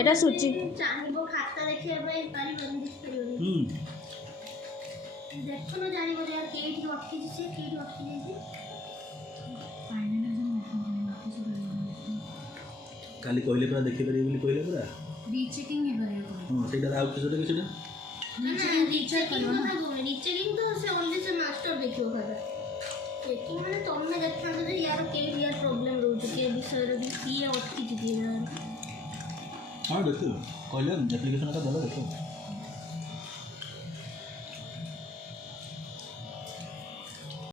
এটা সুচি জানিব খাতা দেখিବା ପାଇଁ ପାରିବନି ଦେଖିପାରିବନି ଦେଖୁନ ଜାଣିବ ଯେ କେଇଠି ଅଟକିଛି ସେ କେଇଠି ଅଟକି ଯାଇଛି କାଲି କହିଲେ ପୁରା ଦେଖିପାରିବେ ବୋଲି କହିଲେ ପୁରା ରିଚେକିଂ ହେଇପାରିବ ହଁ ସେଇଟା ଆଉ କିଛି ଗୋଟେ ସେଟା ରିଚେକିଂ କଥା କହୁନି ରିଚେକିଂ ତ ସେ ଓନ୍ଲି ସେ ମାଷ୍ଟର ଦେଖିବ ଖାତା ଚେକିଂ ମାନେ ତମେ ଦେଖାନ୍ତ ଯେ ୟାର କେଇଠି ୟାର ପ୍ରୋବ୍ଲେମ୍ ରହୁଛି କେ ବିଷୟରେ ବି କିଏ ଅଟକିଛି କିଏ हाँ देखो कहले एप्लिकेशन का दल देखो